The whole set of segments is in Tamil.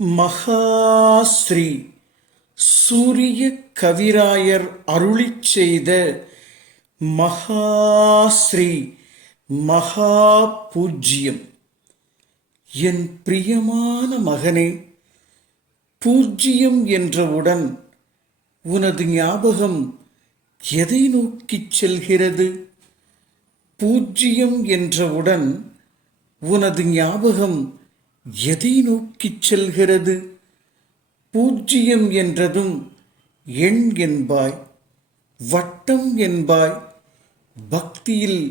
மகாஸ்ரீ சூரிய கவிராயர் அருளிச் செய்த மகாஸ்ரீ மகா பூஜ்யம். என் பிரியமான மகனே, பூஜ்யம் என்றவுடன் உனது ஞாபகம் எதை நோக்கிச் செல்கிறது? பூஜ்யம் என்றவுடன் உனது ஞாபகம் எதை நோக்கிச் செல்கிறது? பூஜ்யம் என்றதும் எண் என்பாய், வட்டம் என்பாய், பக்தியில்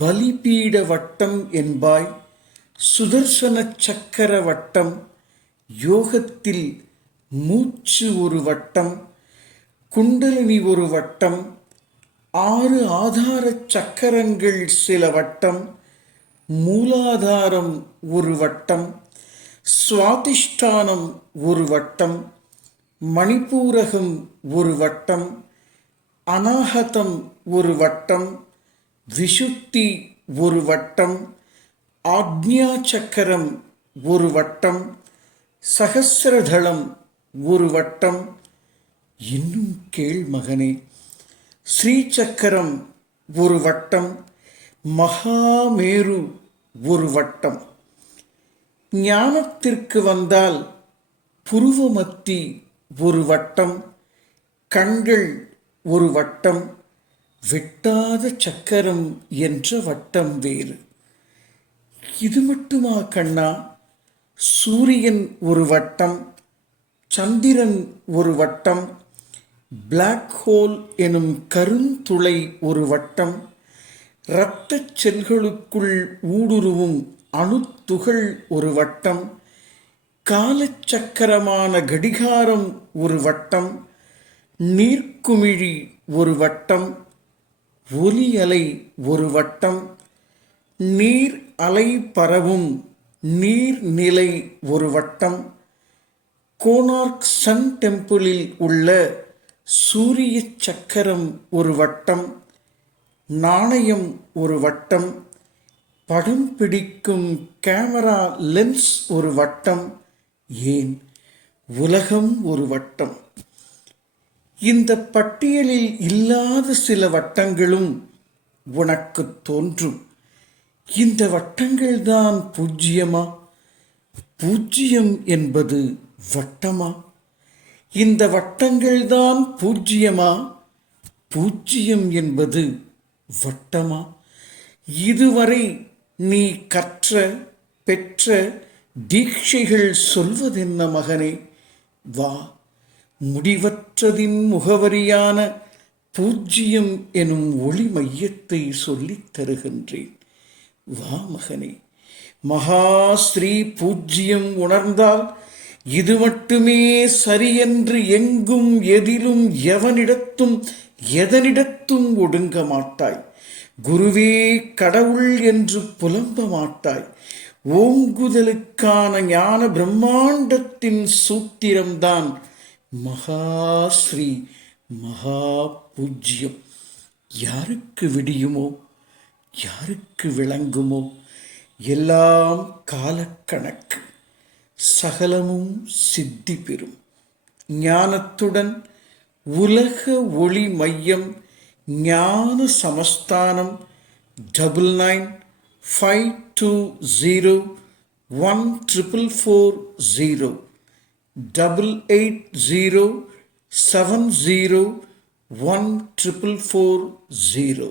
பலிபீட வட்டம் என்பாய், சுதர்சன சக்கர வட்டம், யோகத்தில் மூச்சு ஒரு வட்டம், குண்டலினி ஒரு வட்டம், 6 ஆதார சக்கரங்கள் சில வட்டம், மூலாதாரம் ஒரு வட்டம், சுவாதிஷ்டானம் ஒரு வட்டம், மணிப்பூரகம் ஒரு வட்டம், அநாகதம் ஒரு வட்டம், விசுத்தி ஒரு வட்டம், ஆக்ஞா சக்கரம் ஒரு வட்டம், சகசிரதளம் ஒரு வட்டம். இன்னும் கேள் மகனே, ஸ்ரீசக்கரம் ஒரு வட்டம், மகாமேரு ஒரு வட்டம். ஞானத்திற்கு வந்தால் புருவமத்தி ஒரு வட்டம், கண்கள் ஒரு வட்டம், வெட்டாத சக்கரம் என்ற வட்டம் வேறு. இது மட்டுமா கண்ணா? சூரியன் ஒரு வட்டம், சந்திரன் ஒரு வட்டம், பிளாக் ஹோல் எனும் கருந்துளை ஒரு வட்டம், இரத்தச் செல்களுக்குள் ஊடுருவும் அணுத்துகள் ஒரு வட்டம், காலச்சக்கரமான கடிகாரம் ஒரு வட்டம், நீர்க்குமிழி ஒரு வட்டம், ஒலி அலை ஒரு வட்டம், நீர் அலை பரவும் நீர்நிலை ஒரு வட்டம், கோனார்க் சன் டெம்பிளில் உள்ள சூரிய சக்கரம் ஒரு வட்டம், நாணயம் ஒரு வட்டம், படம் பிடிக்கும் கேமரா லென்ஸ் ஒரு வட்டம், ஏன் உலகம் ஒரு வட்டம். இந்த பட்டியலில் இல்லாத சில வட்டங்களும் உனக்கு தோன்றும். இந்த வட்டங்கள்தான் பூஜ்யமா? பூஜ்யம் என்பது வட்டமா? இந்த வட்டங்கள்தான் பூஜ்யமா? பூஜ்யம் என்பது வட்டமா? இதுவரை நீ கற்ற பெற்ற தீட்சைகள் சொல்வதென்ன மகனே? வா, முடிவற்றதின் முகவரியான பூஜ்யம் எனும் ஒளி மையத்தை சொல்லித் தருகின்றேன். வா மகனே, மகாஸ்ரீ பூஜ்யம் உணர்ந்தால் இது மட்டுமே சரியென்று எங்கும் எதிலும் எவனிடத்தும் எதனிடத்தும் ஒடுங்க மாட்டாய். குருவே கடவுள் என்று புலம்ப மாட்டாய். ஓங்குதலுக்கான ஞான பிரம்மாண்டத்தின் சூத்திரம்தான் மகாஸ்ரீ மகா பூஜ்யம். யாருக்கு விடியுமோ, யாருக்கு விளங்குமோ, எல்லாம் காலக்கணக்கு, சகலமும் சித்தி பெறும். ஞானத்துடன் உலக ஒளி மையம் ஞான சமஸ்தானம் 9952014440 8807014440.